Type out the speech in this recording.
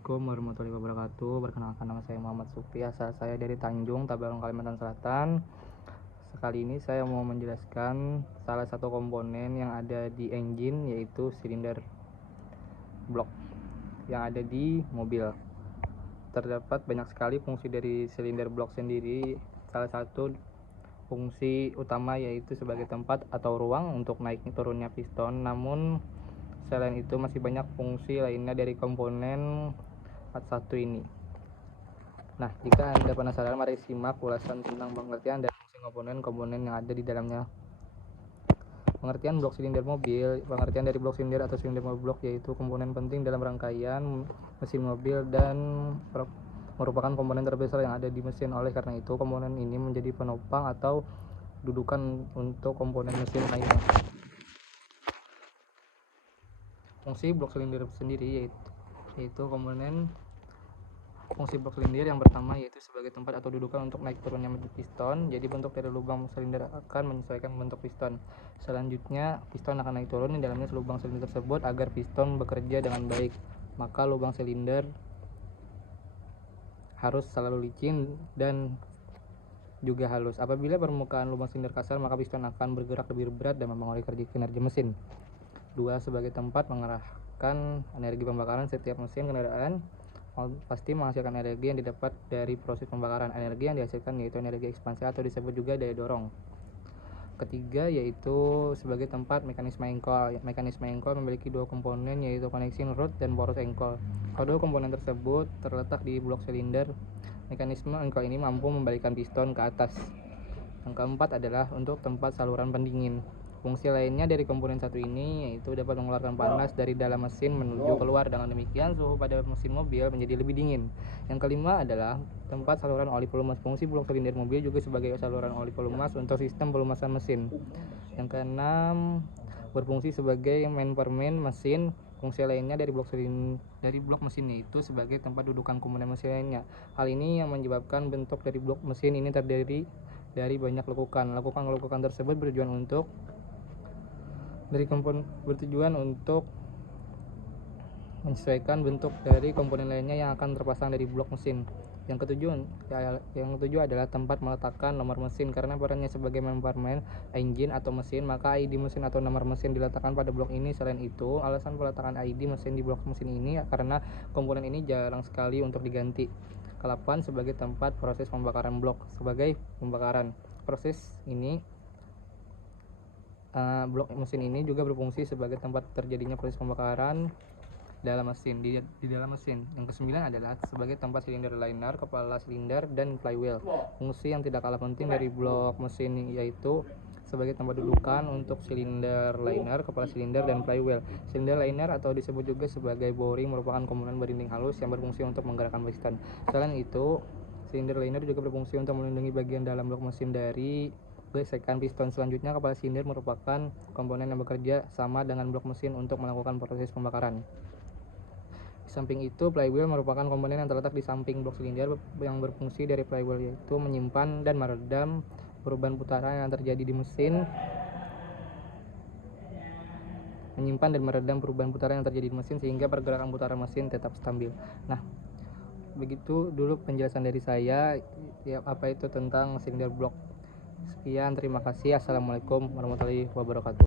Assalamualaikum warahmatullahi wabarakatuh. Perkenalkan, nama saya Muhammad Supri, asal saya dari Tanjung, Tabalong, Kalimantan Selatan. Sekali ini saya mau menjelaskan salah satu komponen yang ada di engine, yaitu silinder blok yang ada di mobil. Terdapat banyak sekali fungsi dari silinder blok sendiri. Salah satu fungsi utama yaitu sebagai tempat atau ruang untuk naik turunnya piston. Namun selain itu masih banyak fungsi lainnya dari komponen part 1 ini. Nah, jika Anda penasaran, mari simak ulasan tentang pengertian dan fungsi komponen-komponen yang ada di dalamnya. Pengertian blok silinder mobil. Pengertian dari blok silinder atau silinder mobil blok yaitu komponen penting dalam rangkaian mesin mobil dan merupakan komponen terbesar yang ada di mesin. Oleh karena itu, komponen ini menjadi penopang atau dudukan untuk komponen mesin lainnya. Fungsi blok silinder sendiri yaitu komponen fungsi blok silinder yang pertama yaitu sebagai tempat atau dudukan untuk naik turunnya piston. Jadi bentuk dari lubang silinder akan menyesuaikan bentuk piston. Selanjutnya, piston akan naik turun di dalamnya lubang silinder tersebut agar piston bekerja dengan baik. Maka lubang silinder harus selalu licin dan juga halus. Apabila permukaan lubang silinder kasar, maka piston akan bergerak lebih berat dan mempengaruhi kinerja mesin. 2. Sebagai tempat mengarahkan energi pembakaran. Setiap mesin kendaraan pasti menghasilkan energi yang didapat dari proses pembakaran. Energi yang dihasilkan yaitu energi ekspansi atau disebut juga daya dorong. Ketiga, yaitu sebagai tempat mekanisme engkol. Mekanisme engkol memiliki dua komponen, yaitu connecting rod dan poros engkol. Kedua komponen tersebut terletak di blok silinder. Mekanisme engkol ini mampu membalikkan piston ke atas. Yang keempat adalah untuk tempat saluran pendingin. Fungsi lainnya dari komponen satu ini yaitu dapat mengeluarkan panas dari dalam mesin menuju keluar. Dengan demikian, suhu pada mesin mobil menjadi lebih dingin. Yang kelima adalah tempat saluran oli pelumas. Fungsi blok silinder mobil juga sebagai saluran oli pelumas untuk sistem pelumasan mesin. Yang keenam, berfungsi sebagai main permain mesin. Fungsi lainnya dari blok mesin yaitu sebagai tempat dudukan komponen mesin lainnya. Hal ini yang menyebabkan bentuk dari blok mesin ini terdiri dari banyak lekukan. Lekukan tersebut bertujuan untuk menyesuaikan bentuk dari komponen lainnya yang akan terpasang dari blok mesin. Yang ketujuh adalah tempat meletakkan nomor mesin. Karena perannya sebagai mempermain engine atau mesin, maka ID mesin atau nomor mesin diletakkan pada blok ini. Selain itu, alasan peletakan ID mesin di blok mesin ini karena komponen ini jarang sekali untuk diganti. Ke-8, sebagai tempat proses pembakaran blok. Sebagai pembakaran proses ini, blok mesin ini juga berfungsi sebagai tempat terjadinya proses pembakaran dalam mesin di dalam mesin. Yang ke-9 adalah sebagai tempat silinder liner, kepala silinder, dan flywheel. Fungsi yang tidak kalah penting dari blok mesin yaitu sebagai tempat dudukan untuk silinder liner, kepala silinder, dan flywheel. Silinder liner atau disebut juga sebagai boring merupakan komponen berdinding halus yang berfungsi untuk menggerakkan piston. Selain itu, silinder liner juga berfungsi untuk melindungi bagian dalam blok mesin dari gesekan piston. Selanjutnya, kepala silinder merupakan komponen yang bekerja sama dengan blok mesin untuk melakukan proses pembakaran. Di samping itu, flywheel merupakan komponen yang terletak di samping blok silinder. Yang berfungsi dari flywheel yaitu menyimpan dan meredam perubahan putaran yang terjadi di mesin. Sehingga pergerakan putaran mesin tetap stabil. Nah, begitu dulu penjelasan dari saya apa itu tentang silinder blok. Sekian, terima kasih. Assalamualaikum warahmatullahi wabarakatuh.